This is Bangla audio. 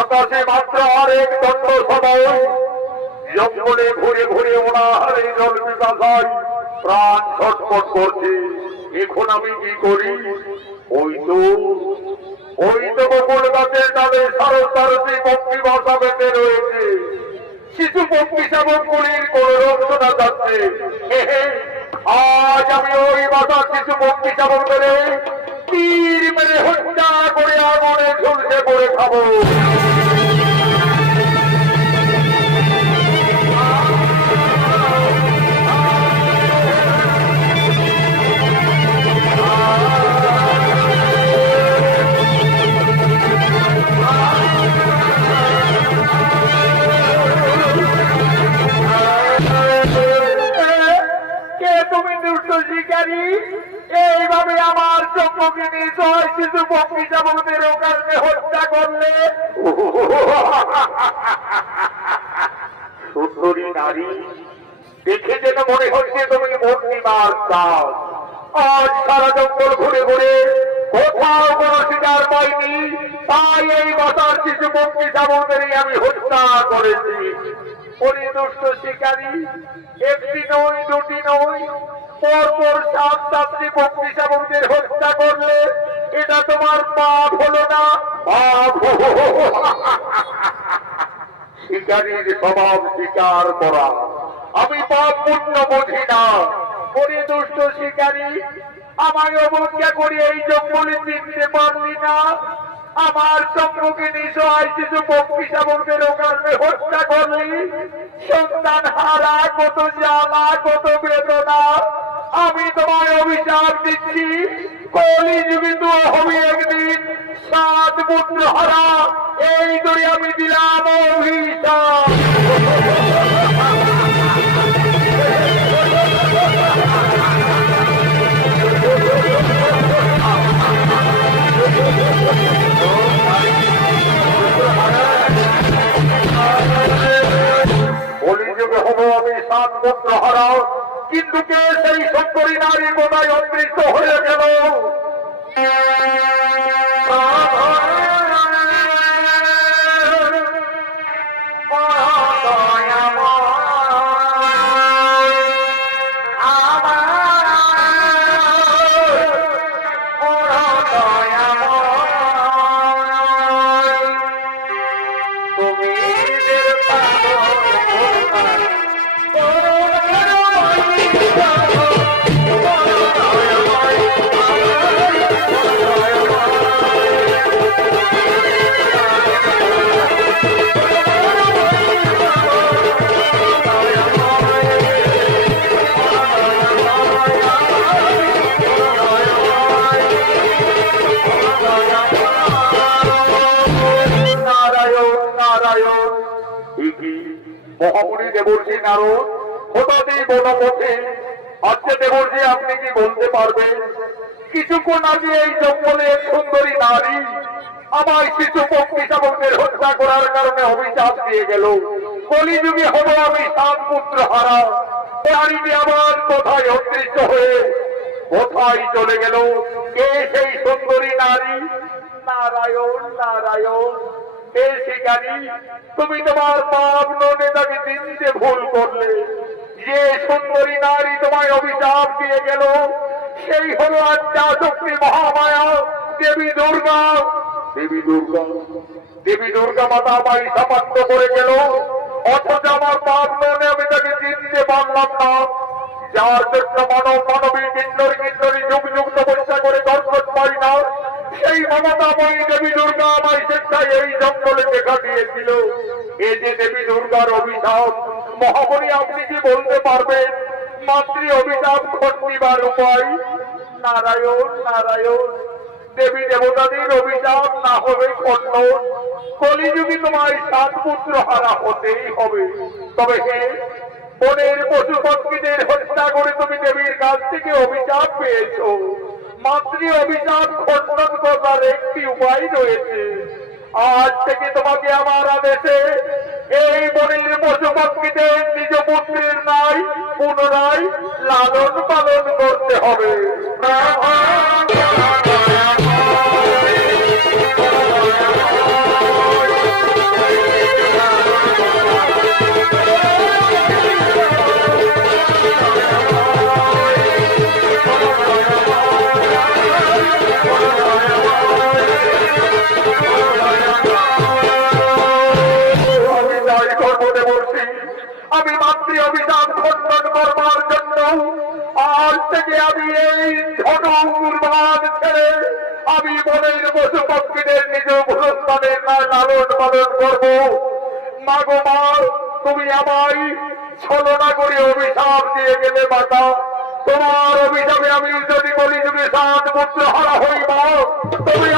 আকাশে মাত্র আরেক দণ্ড সময় জঙ্গলে ঘুরে ঘুরে ওনার এই জল পিপাসায় প্রাণ ছটফট করছে। এখন আমি কি করি? ওই তো বকুল গাছের ডালে সারসারথি পক্ষী ভাষা বেঁধে রয়েছে। শিশু পক্ষী শাবক গুলির কোন রোগ শোনা যাচ্ছে। আজ আমি ওই বাসার শিশু পক্ষী শাবক মেরে তীর মেরে হত্যা করে আগুনে ঝুলসে পড়ে খাবো। এইভাবে আমার চক্ষুকিনী ছয় শিশু পক্ষী শাবকদের ওখানে হত্যা করলে। সুন্দরী নারী, দেখে যেন মনে হচ্ছে তুমি মূর্তিমার চাও। আজ সারা জঙ্গল ঘুরে ঘুরে কোথাও কোন শিকার পাইনি, তাই এই বাসার শিশু পক্ষী শাবকদেরই আমি হত্যা করেছি। পরিদুষ্ট শিকারী, একটি নয় দুটি নয়, পরপর 7-7টি পক্ষী শাবকদের হত্যা করলে এটা তোমার পাপ হলো না? পাপ। শিকারীর স্বভাব শিকার করা, আমি পাপ পুণ্য বুঝি না। পরিদুষ্ট শিকারী, আমাকে অবজ্ঞা করি এই জঙ্গলে চিনতে পারলি না? আমার সম্মুখে নিঃসহায় শিশু পক্ষী শাবকদের ওখানে হত্যা করলি। সন্তান হারা কত জ্বালা, কত বেদনা। আমি তোমায় অভিশাপ দিচ্ছি, কলিযুগে তো হবে একদিন 7 পুত্র হারা। এই করে আমি দিলাম অভিশাপ। কিন্তু কে সেই সুন্দরী নারী কোথায় অদৃশ্য হয়ে গেল? মহামুনি দেবর্ষি নারদ হঠাৎই বনপথে। আচ্ছা দেবর্ষি, আপনি কি বলতে পারবেন কিছুক্ষণ আগে এই জঙ্গলে এক সুন্দরী নারী আমার শিশু পক্ষী শাবকদের হত্যা করার কারণে অভিশাপ দিয়ে গেল, কলিযুগে হব আমি 7 পুত্র হারা। নারীটি আমার কোথায় অদৃশ্য হয়ে কোথায় চলে গেল? কে সেই সুন্দরী নারী? নারায়ণ নারায়ণ। হে শিকারী, তুমি তোমার পাপ নেতাকে চিনতে ভুল করলে। যে সুন্দরী নারী তোমায় অভিশাপ দিয়ে গেল সেই হলো আদ্যা শক্তি মহামায়া দেবী দুর্গা। দেবী দুর্গা, দেবী দুর্গা মাতা আমায় সাপাত্য করে গেল, অথচ আমার পাপ ননে আমি তাকে চিনতে পারলাম না। যার জন্য মানবী কিন্নরী যুগ যুগ তপস্যা করে দর্শন পাই না, সেই মমতাময়ী দেবী দুর্গা আমায় স্বেচ্ছায় এই জঙ্গলে দেখা দিয়েছিল। এই যে দেবী দুর্গার অভিশাপ, মহামণি আপনি কি বলতে পারবেন মাতৃ অভিশাপ খণ্ডিবার উপায়? নারায়ণ নারায়ণ। দেবী দেবতাদের অভিশাপ না হবে খণ্ডন, কলিযুগে তোমায় 7 পুত্র হারা হতেই হবে। তবে হে, বনের পশু পক্ষীদের হত্যা করে তুমি দেবীর কাছ থেকে অভিশাপ পেয়েছো। মাতৃ অভিশাপ খণ্ডন করার একটি উপায় রয়েছে। আজ থেকে তোমাকে আমার আদেশে এই বনের পশু পক্ষীদের নিজ পুত্রের নাই পুনরায় লালন পালন করতে হবে। আমি মাতৃ অভিশাপ খণ্ডন করবার জন্য আজ থেকে আমি এই ধনুর্বাদ ছেড়ে আমি বনের পশু পক্ষীদের নিজ ভূস্থানের লালন পালন করব। মাগো মা, তুমি আমায় ছলনা করে অভিশাপ দিয়ে গেলে মাতা। তোমার অভিশাপে আমি যদি কলিযুগে 7 পুত্র হারা হইব, তুমি